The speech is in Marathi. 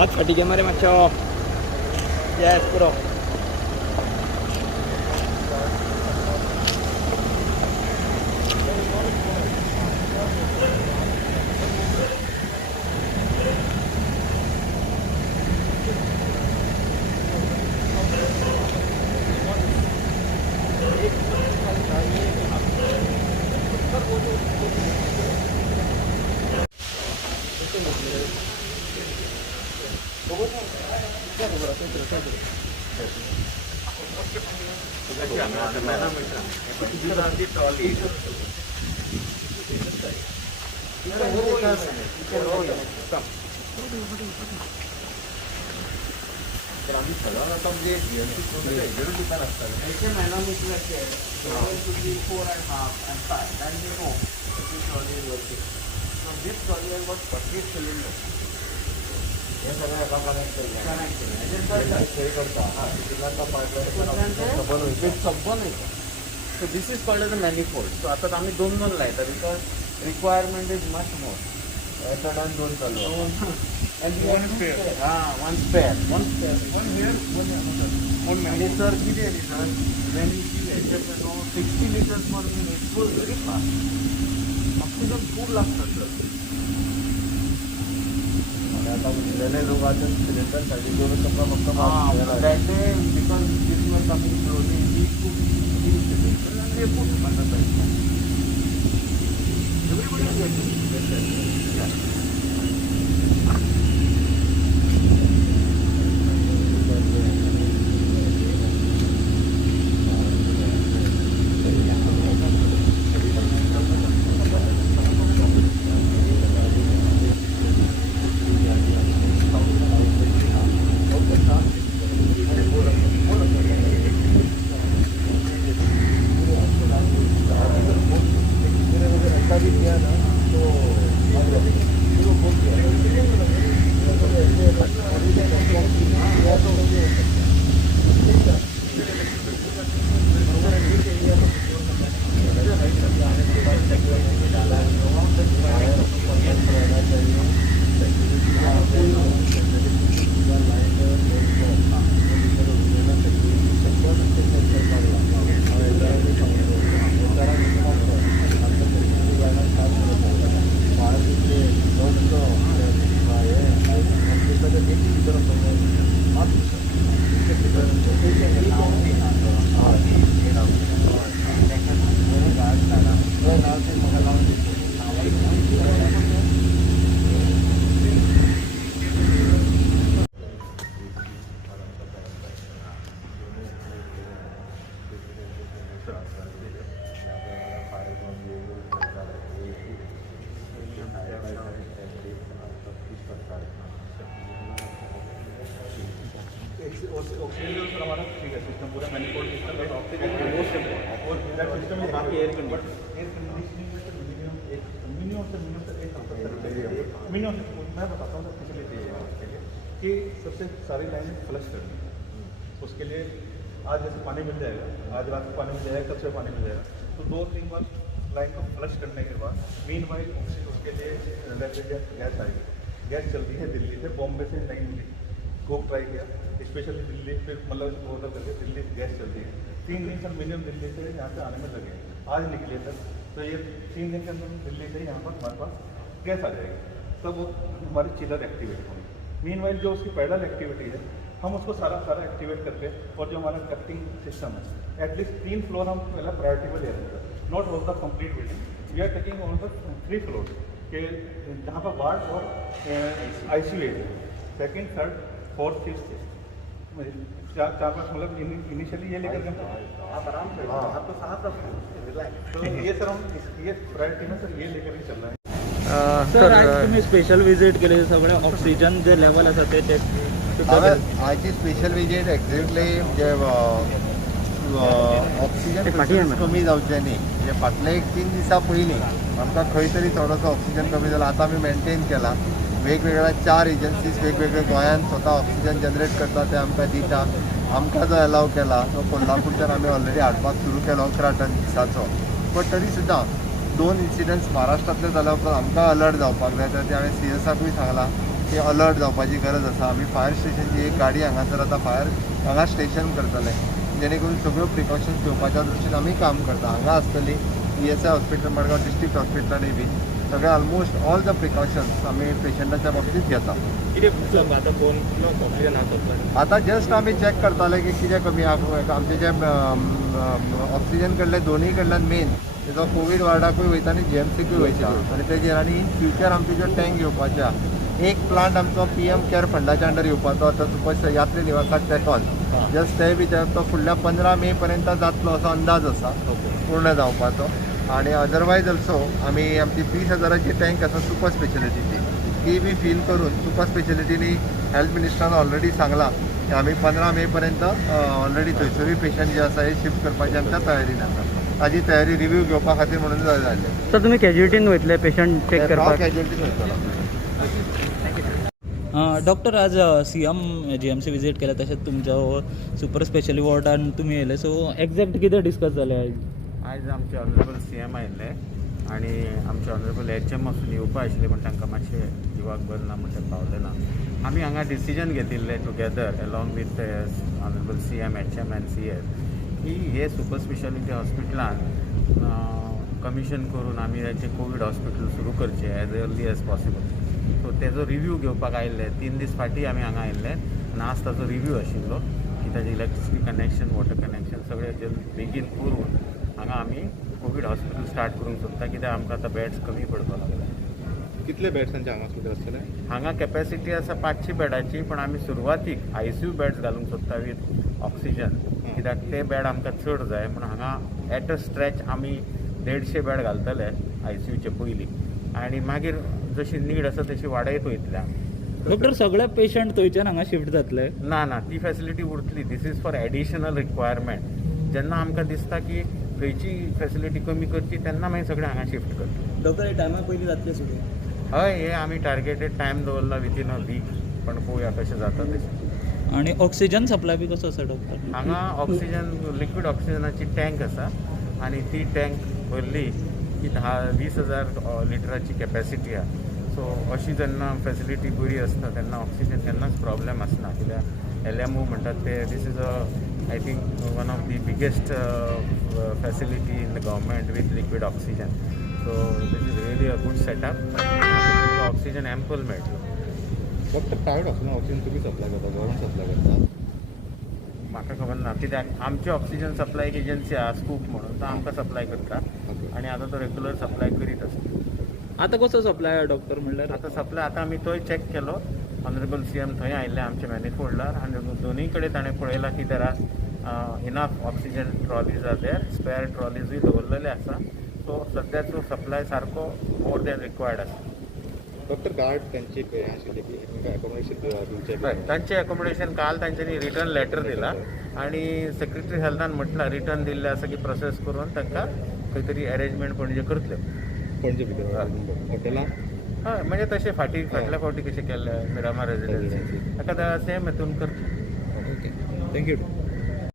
Hot fatigue mare macho. Yes, bro. So this is called as a manifold. So आता आम्ही दोन लायता because requirement is much more. दोन चालू. And one spare. One spare. One here, one here. And sir, किती आहे sir? When you give HFNO 60 liters per minute, it goes very fast. Oxygen खूप लागतं sir. आता दिलेले लोकांचे सिलेंडर साठी दोन कपडा फक्त that day because this was coming slowly, we took new cylinder and they put another. Everybody is getting yeah. हमारा ठीक है सिस्टम पूरा मैनिफोल्ड सिस्टम और सिस्टम इज बाकी एयर कंडीशनिंग मिनिमम से एक हफ्ता मिनिमम से मैं बताता हूँ किस लिए चाहिए कि सबसे सारी लाइनें फ्लश करनी है। उसके लिए आज जैसे पानी मिल जाएगा, आज रात को पानी मिल जाएगा, कब से पानी मिल जाएगा, तो 2-3 बार लाइन को फ्लश करने के बाद मीनवाइल उसके लिए रेफ्रिजरेटर गैस आएगी। गैस चलती है दिल्ली से, बॉम्बे से नहीं मिली, खूब ट्राई किया, स्पेशली दिल्ली, फिर मतलब ऑर्डर करके दिल्ली गैस चलती है। 3 दिन तक मिनिमम दिल्ली से यहाँ से आने में लगे, आज निकले तक, तो ये 3 दिन के अंदर दिल्ली से यहाँ पर हमारे पास गैस आ जाएगी, तब वो हमारी चिलर एक्टिवेट होगी। मीनवाइल जो उसकी पैडल एक्टिविटी है हम उसको सारा एक्टिवेट करते हैं और जो हमारा डक्टिंग सिस्टम है एटलीस्ट 3 फ्लोर हम पहले प्रायोरिटी पर ले रहे हैं, not all the complete building, we are taking on the 3 floor के जहाँ पर वार्ड और ICU area, second, third, fourth, fifth, चार पाँच मतलब इनिशियली ये लेकर के आप आराम से आप तो साथ रखो, रिलैक्स। तो ये सर हम ये प्रायोरिटी में सर ये लेकर के चल रहे हैं. सर आज तुम्ही स्पेशल विजिट केले सगळे ऑक्सिजन जे लेवल आसा ते आयची स्पेशल विजीट एक्झॅक्टली जे ऑक्सिजन कमी जावचें न्ही, म्हणजे फाटले 1-3 दिसा पयलीं आमकां खंय तरी थोडोसो ऑक्सिजन कमी जाला, आतां आमी मेंटेन केला. वेगवेगळ्या 4 एजन्सीज वेगवेगळे गोंयांत स्वता ऑक्सिजन जनरेट करता ते आमकां दिता. आमकां जो अलाव केला तो कोल्हापूरच्यान आमी ऑलरेडी हाडपाक सुरू केलो 11 टन दिसाचो. बट तरी सुद्दां 2 इन्सिडंट्स महाराष्ट्रांतले जाल्या उपरांत आमकां अलर्ट जावपाक जाय, तर ते हांवें CSाकूय सांगलां की अलर्ट जावपाची गरज आसा. आमी फायर स्टेशनची एक गाडी हांगासर आतां फायर हांगा स्टेशन करतले, जेणे करून सगळ्यो प्रिकॉशन्स घेवपाच्या दृश्टीन आमी काम करता. हांगा आसतली ESI हॉस्पिटल मडगांव डिस्ट्रिक्ट हॉस्पिटलानूय बी सगळे ऑलमोस्ट ऑल द प्रिकॉशन्स आमी पेशंटाच्या बाबतींत घेता. आता कोण ऑक्सिजन आसा आता जस्ट आमी चॅक करताले की कितें कमी आमचे जे ऑक्सिजन कडले दोनूय कडल्यान मेन तेजो कोवीड वार्डाकूय वयता आनी GMCकूय वयता, आनी तेजेर आनी इन फ्युचर आमचे जो टँक येवपाच्या एक प्लांट आमचो PM केअर फंडाच्या अंडर येवपाचो आतां सुपर यात्री निवासाक तेकोन जस्ट ते भितर तो फुडल्या 15 मे पर्यंत जातलो असो अंदाज आसा पूर्ण जावपाचो. आणि अदरवायज ऑल्सो आमी आमची 30,000ची टँक आसा सुपर स्पेशलिटीची ती बी फील करून सुपर स्पेशलिटीनी हेल्थ मिनिस्टरान ऑलरेडी सांगला की आमी 15 मे पर्यंत ऑलरेडी थंयसरूय पेशंट जे आसा हे शिफ्ट करपाची आमच्या तयारीन आसा. ताजी तयारी रिव्ह्यू घेवपा खातीर म्हणून जाय जाल्ले. सर तुम्ही कॅज्युलिटीन वयतले पेशंट चेक करपाक? कॅज्युलिटीन वयतलो. डॉक्टर आज CM GMC विजीट केला, तशेंच तुमच्या सुपर स्पेशली वॉर्डान तुमी येयले, सो एक्झॅक्ट कितें डिस्कस जालें आयज? आयज आमचे ऑनरेबल CM आयिल्ले आनी आमचे ऑनरेबल HM वचून येवपा आशिल्ले, पण तांकां मातशें जिवाक बरें ना म्हणटा पावले ना. आमी हांगा डिसिजन घेतिल्ले together along with honourable CM, HM end CS की हे सुपर स्पेशालिटी हॉस्पिटलान कमिशन करून आमी ताचें कोवीड हॉस्पिटल सुरू करचें as early as possible. So तेजो रिव्ह्यू घेवपाक आयिल्ले. 3 दीस फाटीं आमी हांगा आयिल्ले आनी आज ताचो रिव्ह्यू आशिल्लो की ताचें इलेक्ट्रिसिटी कनेक्शन, वॉटर कनेक्शन सगळें बेगीन करून हांगा आमी कोवीड हॉस्पिटल स्टार्ट करूंक सोदता, कित्याक आमकां आतां बेड्स कमी पडपाक लागले. कितले बेड्सांचे हांगा हॉस्पिटल आसतले? हांगा कॅपॅसिटी आसा 500 बेडाची, पण आमी सुरवातीक ICU बेड्स घालूंक सोदता वीथ ऑक्सिजन, कित्याक ते बेड आमकां चड जाय म्हणून हांगा एट अ स्ट्रेच आमी 150 बेड घालतले ICUचे पयलीं, आनी मागीर जशी नीड आसा तशी वाडयत वयतले. डॉक्टर सगळे पेशंट थंयच्यान हांगा शिफ्ट जातले? ना ती फॅसिलिटी उरतली. This is for additional requirement. जेन्ना आमकां दिसता की खंयची फॅसिलिटी कमी करची तेन्ना मागीर सगळे हांगा शिफ्ट करता. डॉक्टर हे टायमा पयलीं जातले सुरू? हय, हे आमी टार्गेटेड टायम दवरला विथीन अ वीक, पण पळोवया कशें जाता तशें. आणि ऑक्सिजन सप्लाय बी कसो आसा डॉक्टर? हांगा ऑक्सिजन लिक्वीड ऑक्सिजनाची टँक आसा आनी ती टँक भरली की 20,000 लिटराची कॅपॅसिटी आहा. सो अशी जेन्ना फॅसिलिटी बरी आसता तेन्ना ऑक्सिजन केन्नाच प्रॉब्लेम आसना, कित्याक LMO म्हणटात ते this is I think one of the biggest facility in the government with liquid oxygen. So this is really a good setup. Oxygen ample मेळटलो. फक्त प्रायवेट हॉस्पिटल ऑक्सिजन तुम्ही सप्लाय करता, गव्हर्मेंट सप्लाय करता? म्हाका खबर ना, कित्याक आमची ऑक्सिजन सप्लाय एजन्सी आहा स्कूप म्हणून, तो आमकां सप्लाय करता आनी आतां तो रेग्युलर सप्लाय करीत आसा. आता कसो सप्लाय डॉक्टर म्हणल्यार? आतां सप्लाय आतां आमी थंय चॅक केलो. ऑनरेबल CM थंय आयिल्ले आमचे मॅनिफोल्डार, आनी दोनूय कडेन ताणें पळयलां की there are enough oxygen trolleys are there, spare ट्रॉलीजूय दवरलेले आसा. सो सद्याचो सप्लाय सारको मोर दॅन रिक्वायर्ड आसा. डॉक्टर गार्ड त्यांची आशिल्ली की अकोमोडेशन हय, तांचें अकोमोडेशन काल तांच्यांनी रिटर्न लेटर दिला आनी सेक्रेटरी हेल्थान म्हटलां रिटर्न दिल्लें आसा की प्रोसेस करून तांकां खंय तरी अरेंजमेंट पणजे करतले. पणजे भितर हॉटेलां? हय, म्हणजे तशें फाटल्या फावटी कशें केल्लें मिरामार रेजिडेन्सी, ताका सेम हेतून करतले. Okay, thank you.